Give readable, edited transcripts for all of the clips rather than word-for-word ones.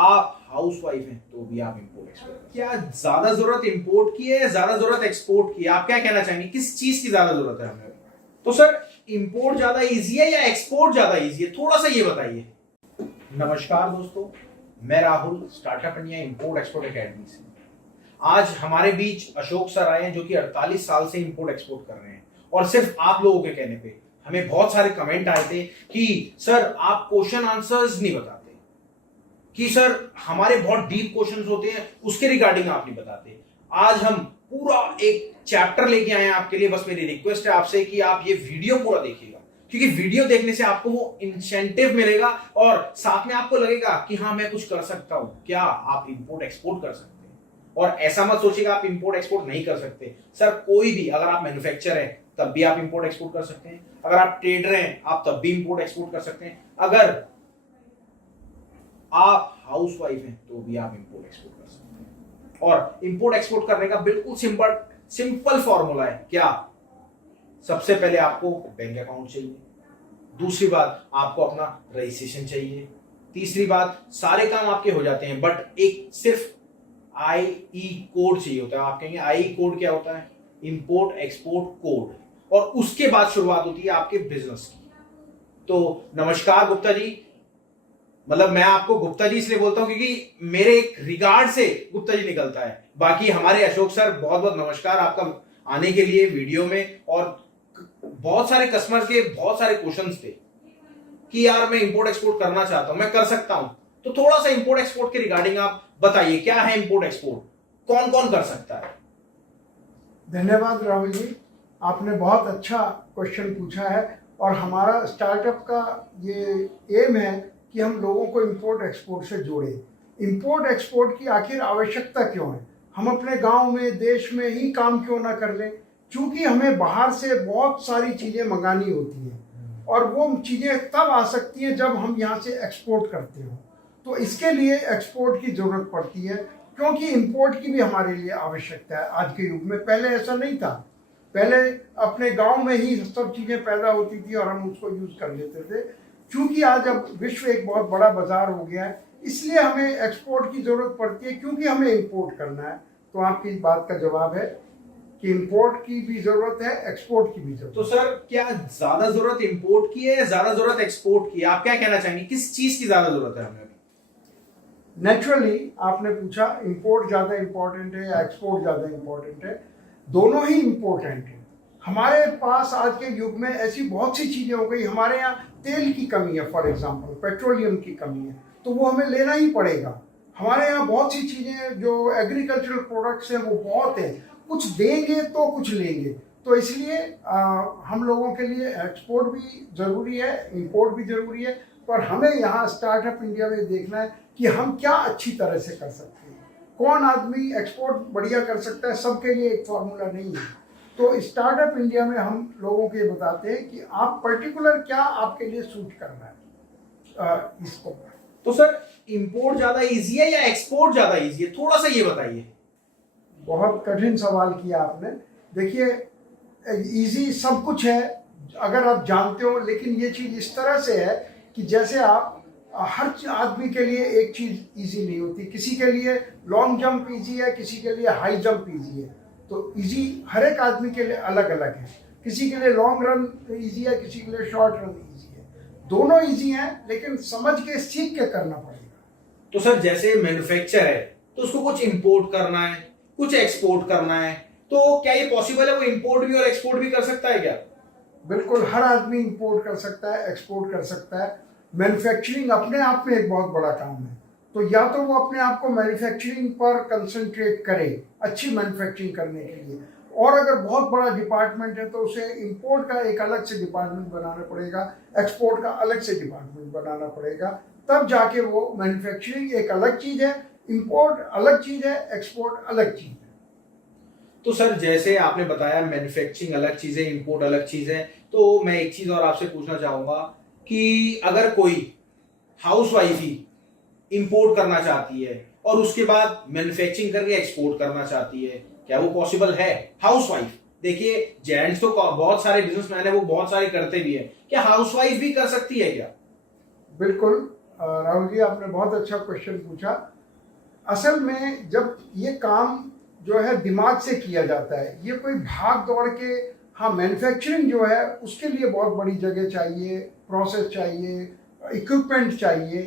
आप हाउसवाइफ हैं तो भी आप इंपोर्ट एक्सपोर्ट, क्या ज्यादा जरूरत इंपोर्ट की है या ज्यादा जरूरत एक्सपोर्ट की है? आप क्या कहना चाहेंगे, किस चीज की ज्यादा जरूरत है हमें? तो सर इंपोर्ट ज्यादा इजी है या एक्सपोर्ट ज्यादा इजी है, थोड़ा सा ये बताइए। नमस्कार दोस्तों, मैं Rahul, startup India import export academy से। आज हमारे बीच अशोक सर आए हैं जो कि 48 साल से इंपोर्ट एक्सपोर्ट कर रहे हैं, और सिर्फ आप लोगों के कहने पे हमें बहुत सारे कमेंट आए थे कि सर आप क्वेश्चन आंसर्स नहीं बताते, कि सर हमारे बहुत डीप क्वेश्चंस होते हैं उसके रिगार्डिंग आप नहीं बताते। आज हम पूरा एक चैप्टर लेके आए हैं आपके लिए। बस मेरी रिक्वेस्ट है आपसे कि आप ये वीडियो पूरा देखिएगा, क्योंकि वीडियो देखने से आपको वो इंसेंटिव मिलेगा और साथ में आपको लगेगा कि हाँ मैं कुछ कर सकता हूं। क्या आप इंपोर्ट एक्सपोर्ट कर सकते हैं? और ऐसा मत सोचिएगा आप इंपोर्ट एक्सपोर्ट नहीं कर सकते। सर कोई भी, अगर आप मैन्युफैक्चरर हैं तब भी आप इंपोर्ट एक्सपोर्ट कर सकते हैं, अगर आप ट्रेडर हैं आप तब भी इंपोर्ट एक्सपोर्ट कर सकते हैं, अगर आप हाउसवाइफ हैं तो भी आप इंपोर्ट एक्सपोर्ट कर सकते हैं। और इंपोर्ट एक्सपोर्ट करने का बिल्कुल सिंपल फॉर्मूला है। क्या? सबसे पहले आपको बैंक अकाउंट चाहिए, दूसरी बात आपको अपना रजिस्ट्रेशन चाहिए, तीसरी बात सारे काम आपके हो जाते हैं, बट एक सिर्फ आईई कोड चाहिए होता है। आप कहेंगे आईई कोड क्या होता है? Import export code. और उसके बाद शुरुआत होती है आपके बिजनेस की। तो नमस्कार गुप्ता जी, मतलब मैं आपको गुप्ता जी इसलिए बोलता हूं क्योंकि मेरे एक रिगार्ड से गुप्ता जी निकलता है। बाकी हमारे अशोक सर, बहुत बहुत नमस्कार आपका आने के लिए वीडियो में। और बहुत सारे कस्टमर्स के बहुत सारे क्वेश्चंस थे कि यार मैं इंपोर्ट एक्सपोर्ट करना चाहता हूं, मैं कर सकता हूं? तो थोड़ा सा इंपोर्ट एक्सपोर्ट के रिगार्डिंग आप बताइए, क्या है इंपोर्ट एक्सपोर्ट, कौन कौन कर सकता है? धन्यवाद राहुल जी, आपने बहुत अच्छा क्वेश्चन पूछा है। और हमारा स्टार्टअप का ये एम है कि हम लोगों को इंपोर्ट एक्सपोर्ट से जोड़ें। इंपोर्ट एक्सपोर्ट की आखिर आवश्यकता क्यों है? हम अपने गांव में, देश में ही काम क्यों ना कर लें? क्योंकि हमें बाहर से बहुत सारी चीज़ें मंगानी होती हैं और वो चीज़ें तब आ सकती हैं जब हम यहाँ से एक्सपोर्ट करते हो। तो इसके लिए एक्सपोर्ट की ज़रूरत पड़ती है, क्योंकि इंपोर्ट की भी हमारे लिए आवश्यकता है आज के युग में। पहले ऐसा नहीं था, पहले अपने गांव में ही सब चीज़ें पैदा होती थी और हम उसको यूज़ कर लेते थे। क्योंकि आज अब विश्व एक बहुत बड़ा बाजार हो गया है, इसलिए हमें एक्सपोर्ट की ज़रूरत पड़ती है, क्योंकि हमें इंपोर्ट करना है। तो आपकी इस बात का जवाब है कि इंपोर्ट की भी ज़रूरत है, एक्सपोर्ट की भी ज़रूरत। तो सर क्या ज़्यादा ज़रूरत इंपोर्ट की है या ज़्यादा ज़रूरत एक्सपोर्ट की है? आप क्या कहना चाहेंगे, किस चीज़ की ज़्यादा ज़रूरत है हमें? नेचुरली आपने पूछा इंपोर्ट ज़्यादा इम्पोर्टेंट है या एक्सपोर्ट ज़्यादा इम्पोर्टेंट है। दोनों ही इम्पोर्टेंट है। हमारे पास आज के युग में ऐसी बहुत सी चीज़ें हो गई। हमारे यहाँ तेल की कमी है, फॉर एग्जांपल पेट्रोलियम की कमी है, तो वो हमें लेना ही पड़ेगा। हमारे यहाँ बहुत सी चीज़ें जो एग्रीकल्चरल प्रोडक्ट्स हैं वो बहुत हैं, कुछ देंगे तो कुछ लेंगे। तो इसलिए हम लोगों के लिए एक्सपोर्ट भी ज़रूरी है, इंपोर्ट भी ज़रूरी है। पर हमें यहाँ स्टार्टअप इंडिया में देखना है कि हम क्या अच्छी तरह से कर सकते हैं। कौन आदमी एक्सपोर्ट बढ़िया कर सकता है, सबके लिए एक फार्मूला नहीं है। तो स्टार्टअप इंडिया में हम लोगों को ये बताते हैं कि आप पर्टिकुलर क्या आपके लिए सूट करना है इसको। तो सर इंपोर्ट ज्यादा इजी है या एक्सपोर्ट ज्यादा इजी है, थोड़ा सा ये बताइए। बहुत कठिन सवाल किया आपने। देखिए, इजी सब कुछ है अगर आप जानते हो, लेकिन ये चीज़ इस तरह से है कि जैसे आप हर आदमी के लिए एक चीज़ इजी नहीं होती। किसी के लिए लॉन्ग जंप इजी है, किसी के लिए हाई जंप इजी है। तो इजी हर एक आदमी के लिए अलग अलग है। किसी के लिए लॉन्ग रन इजी है, किसी के लिए शॉर्ट रन इजी है। दोनों इजी हैं, लेकिन समझ के सीख के करना पड़ेगा। तो सर जैसे मैन्युफैक्चर है तो उसको कुछ इंपोर्ट करना है, कुछ एक्सपोर्ट करना है, तो क्या ये पॉसिबल है वो इंपोर्ट भी और एक्सपोर्ट भी कर सकता है क्या? बिल्कुल, हर आदमी इंपोर्ट कर सकता है, एक्सपोर्ट कर सकता है। मैन्युफैक्चरिंग अपने आप में एक बहुत बड़ा काम है। तो या तो वो अपने आप को मैन्युफैक्चरिंग पर कंसंट्रेट करे, अच्छी मैन्युफैक्चरिंग करने के लिए, और अगर बहुत बड़ा डिपार्टमेंट है तो उसे इंपोर्ट का एक अलग से डिपार्टमेंट बनाना पड़ेगा, एक्सपोर्ट का अलग से डिपार्टमेंट बनाना पड़ेगा। तब जाके वो मैन्युफैक्चरिंग एक अलग चीज़ है, इंपोर्ट अलग चीज़ है, एक्सपोर्ट अलग चीज़ है। तो सर जैसे आपने बताया मैन्युफैक्चरिंग अलग चीज है, इंपोर्ट अलग चीज है, तो मैं एक चीज और आपसे पूछना चाहूंगा कि अगर कोई हाउसवाइफ ही इंपोर्ट करना चाहती है और उसके बाद मैन्युफैक्चरिंग करके एक्सपोर्ट करना चाहती है, क्या वो पॉसिबल है? हाउसवाइफ, देखिए जेंट्स तो बहुत सारे बिजनेसमैन है, वो बहुत सारे करते भी है, क्या हाउसवाइफ भी कर सकती है क्या? बिल्कुल, राहुल जी, आपने बहुत अच्छा क्वेश्चन पूछा। असल में जब ये काम जो है दिमाग से किया जाता है, ये कोई भाग दौड़ के, हाँ मैन्युफैक्चरिंग जो है उसके लिए बहुत बड़ी जगह चाहिए, प्रोसेस चाहिए, इक्विपमेंट चाहिए।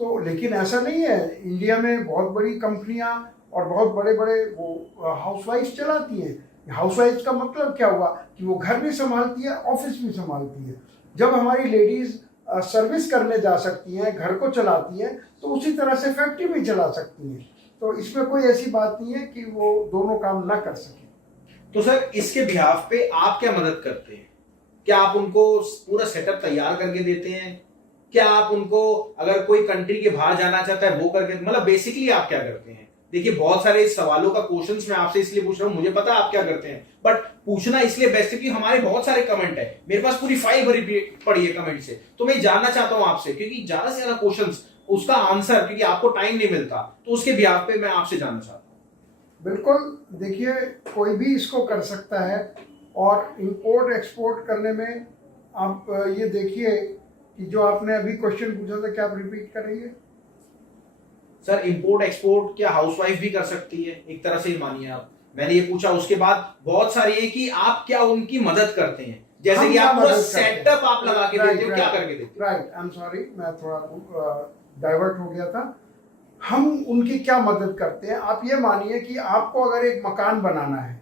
तो लेकिन ऐसा नहीं है, इंडिया में बहुत बड़ी कंपनियां और बहुत बड़े बड़े वो हाउसवाइफ चलाती हैं। हाउसवाइफ का मतलब क्या हुआ कि वो घर भी संभालती है, ऑफिस भी संभालती है। जब हमारी लेडीज सर्विस करने जा सकती हैं, घर को चलाती हैं, तो उसी तरह से फैक्ट्री भी चला सकती हैं। तो इसमें कोई ऐसी बात नहीं है कि वो दोनों काम ना कर सके। तो सर इसके बिहाफ पे आप क्या मदद करते हैं? क्या आप उनको पूरा सेटअप तैयार करके देते हैं? क्या आप उनको, अगर कोई कंट्री के बाहर जाना चाहता है वो करके, मतलब बेसिकली आप क्या करते हैं? देखिए बहुत सारे सवालों का क्वेश्चंस मैं आपसे इसलिए पूछ रहा हूं, मुझे पता है आप क्या करते हैं, बट पूछना इसलिए बेस्ट है कि हमारे बहुत सारे कमेंट है, मेरे पास पूरी फाइल भरी पड़ी है कमेंट से, तो मैं जानना चाहता हूं आपसे, क्योंकि ज्यादा से ज्यादा क्वेश्चंस उसका आंसर, क्योंकि आपको टाइम नहीं मिलता, तो उसके बिहाफ पे मैं आपसे जानना चाहता हूं। बिल्कुल, देखिए कोई भी इसको कर सकता है। और इंपोर्ट एक्सपोर्ट करने में आप ये देखिए कि जो आपने अभी क्वेश्चन पूछा था, क्या आप रिपीट करेंगे? सर इंपोर्ट एक्सपोर्ट क्या हाउसवाइफ भी कर सकती है? एक तरह से ही मानिए आप, मैंने ये पूछा, उसके बाद बहुत सारी है कि आप क्या उनकी मदद करते हैं, जैसे कि आप पूरा सेटअप आप लगा के देते हो, क्या करके देते हो? राइट, आई एम सॉरी, मैं थोड़ा डाइवर्ट हो गया था। हम उनकी क्या मदद करते हैं, आप ये मानिए कि आपको अगर एक मकान बनाना है,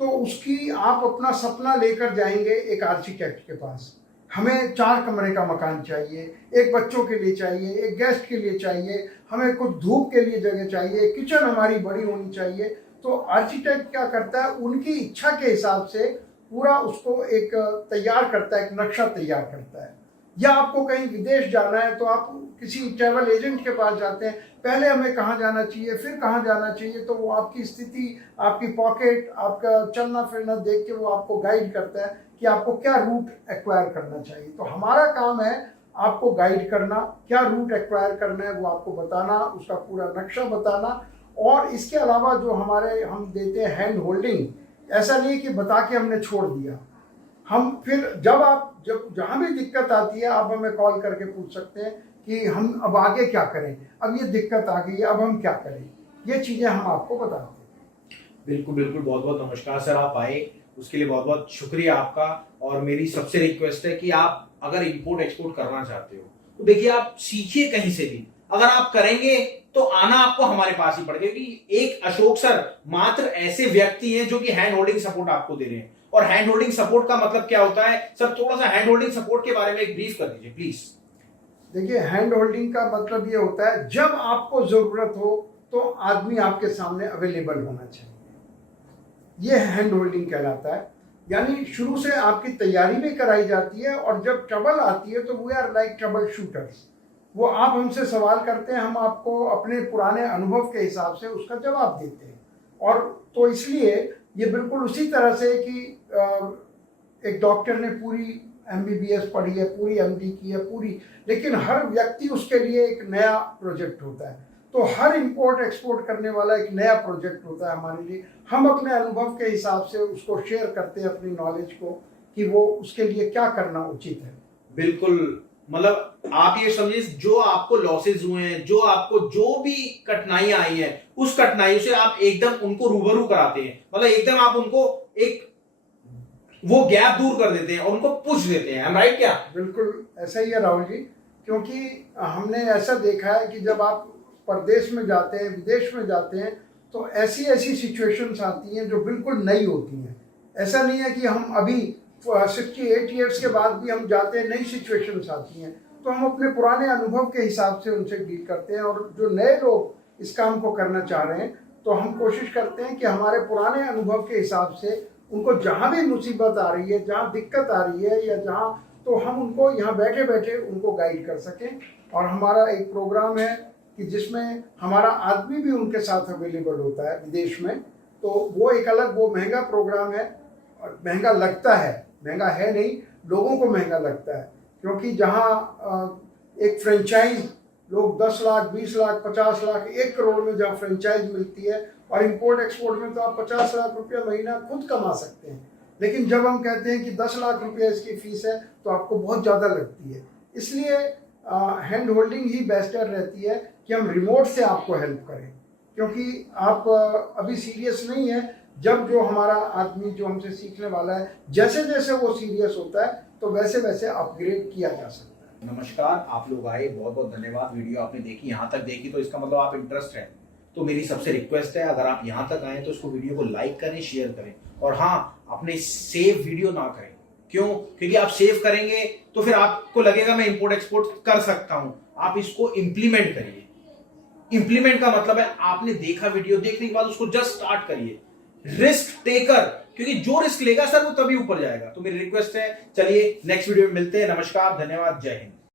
तो उसकी आप अपना सपना लेकर जाएंगे एक आर्किटेक्ट के पास। हमें 4 कमरे का मकान चाहिए, एक बच्चों के लिए चाहिए, एक गेस्ट के लिए चाहिए, हमें कुछ धूप के लिए जगह चाहिए, किचन हमारी बड़ी होनी चाहिए। तो आर्किटेक्ट क्या करता है, उनकी इच्छा के हिसाब से पूरा उसको एक तैयार करता है, एक नक्शा तैयार करता है। या आपको कहीं विदेश जाना है, तो आप किसी ट्रैवल एजेंट के पास जाते हैं, पहले हमें कहाँ जाना चाहिए, फिर कहाँ जाना चाहिए, तो वो आपकी स्थिति, आपकी पॉकेट, आपका चलना फिरना देख के वो आपको गाइड करता है कि आपको क्या रूट एक्वायर करना चाहिए। तो हमारा काम है आपको गाइड करना, क्या रूट एक्वायर करना है वो आपको बताना, उसका पूरा नक्शा बताना। और इसके अलावा जो हम देते हैं हैंड होल्डिंग, ऐसा नहीं कि बता के हमने छोड़ दिया। हम फिर जब जहाँ भी दिक्कत आती है, आप हमें कॉल करके पूछ सकते हैं कि हम अब आगे क्या करें, अब ये दिक्कत आ गई है, अब हम क्या करें, ये चीज़ें हम आपको बताते हैं। बिल्कुल बिल्कुल, बहुत बहुत नमस्कार सर, आप आए उसके लिए बहुत बहुत शुक्रिया आपका। और मेरी सबसे रिक्वेस्ट है कि आप अगर इंपोर्ट एक्सपोर्ट करना चाहते हो, तो देखिए आप सीखिए कहीं से भी, अगर आप करेंगे तो आना आपको हमारे पास ही पड़ेगा, क्योंकि एक अशोक सर मात्र ऐसे व्यक्ति हैं जो कि हैंड होल्डिंग सपोर्ट आपको दे रहे हैं। और हैंड होल्डिंग सपोर्ट का मतलब क्या होता है सर, थोड़ा सा हैंड होल्डिंग सपोर्ट के बारे में एक ब्रीफ कर दीजिए प्लीज। देखिए, हैंड होल्डिंग का मतलब ये होता है, जब आपको जरूरत हो तो आदमी आपके सामने अवेलेबल होना चाहिए, ये हैंड होल्डिंग कहलाता है। यानी शुरू से आपकी तैयारी भी कराई जाती है, और जब ट्रबल आती है तो we are like trouble shooters. वो आप हमसे सवाल करते हैं, हम आपको अपने पुराने अनुभव के हिसाब से उसका जवाब देते हैं। और तो इसलिए ये बिल्कुल उसी तरह से कि एक डॉक्टर ने पूरी MBBS पढ़ी है, पूरी MD की है पूरी, लेकिन हर व्यक्ति उसके लिए एक नया प्रोजेक्ट होता है। तो हर इंपोर्ट एक्सपोर्ट करने वाला एक नया प्रोजेक्ट होता है हमारे लिए। हम अपने अनुभव के हिसाब से उसको शेयर करते हैं, अपनी नॉलेज को, कि वो उसके लिए क्या करना उचित है। बिल्कुल, मतलब आप ये समझिए, जो आपको लॉसेज हुए हैं, जो आपको जो भी कठिनाइयां आई हैं, उस कठिनाइयों से आप एकदम उनको रूबरू कराते हैं, मतलब एकदम आप उनको एक वो गैप दूर कर देते हैं और उनको पूछ देते हैं। राइट क्या? बिल्कुल ऐसा ही है राहुल जी, क्योंकि हमने ऐसा देखा है कि जब आप परदेश में जाते हैं, विदेश में जाते हैं, तो ऐसी ऐसी सिचुएशंस आती हैं जो बिल्कुल नई होती हैं। ऐसा नहीं है कि हम अभी 68 ईयर्स के बाद भी हम जाते हैं, नई सिचुएशंस आती हैं, तो हम अपने पुराने अनुभव के हिसाब से उनसे डील करते हैं। और जो नए लोग इस काम को करना चाह रहे हैं, तो हम कोशिश करते हैं कि हमारे पुराने अनुभव के हिसाब से उनको जहाँ भी मुसीबत आ रही है, जहाँ दिक्कत आ रही है, या जहाँ, तो हम उनको यहाँ बैठे बैठे उनको गाइड कर सकें। और हमारा एक प्रोग्राम है कि जिसमें हमारा आदमी भी उनके साथ अवेलेबल होता है विदेश में। तो वो एक अलग, वो महंगा प्रोग्राम है, और महंगा लगता है, महंगा है नहीं, लोगों को महंगा लगता है। क्योंकि जहाँ एक फ्रेंचाइज लोग 10 लाख, 20 लाख, 50 लाख, 1 करोड़ में जहाँ फ्रेंचाइज मिलती है, और इंपोर्ट एक्सपोर्ट में तो आप 50 लाख रुपया महीना खुद कमा सकते हैं। लेकिन जब हम कहते हैं कि 10 लाख रुपया इसकी फीस है, तो आपको बहुत ज़्यादा लगती है। इसलिए हैंड होल्डिंग ही बेस्टर रहती है कि हम रिमोट से आपको हेल्प करें, क्योंकि आप अभी सीरियस नहीं है। जब जो हमारा आदमी जो हमसे सीखने वाला है, जैसे जैसे वो सीरियस होता है तो वैसे वैसे अपग्रेड किया जा सकता है। नमस्कार, आप लोग आए, बहुत बहुत धन्यवाद। वीडियो आपने देखी, यहाँ तक देखी तो इसका मतलब आप इंटरेस्ट है। तो मेरी सबसे रिक्वेस्ट है, अगर आप यहाँ तक आए तो इसको वीडियो को लाइक करें, शेयर करें, और हाँ, अपने सेव वीडियो ना करें। क्यों? क्योंकि आप सेव करेंगे तो फिर आपको लगेगा मैं इंपोर्ट एक्सपोर्ट कर सकता हूं। आप इसको इंप्लीमेंट करिए। इंप्लीमेंट का मतलब है आपने देखा वीडियो, देखने के बाद उसको जस्ट स्टार्ट करिए। रिस्क टेकर, क्योंकि जो रिस्क लेगा सर वो तभी ऊपर जाएगा। तो मेरी रिक्वेस्ट है, चलिए नेक्स्ट वीडियो में मिलते हैं। नमस्कार, धन्यवाद, जय हिंद।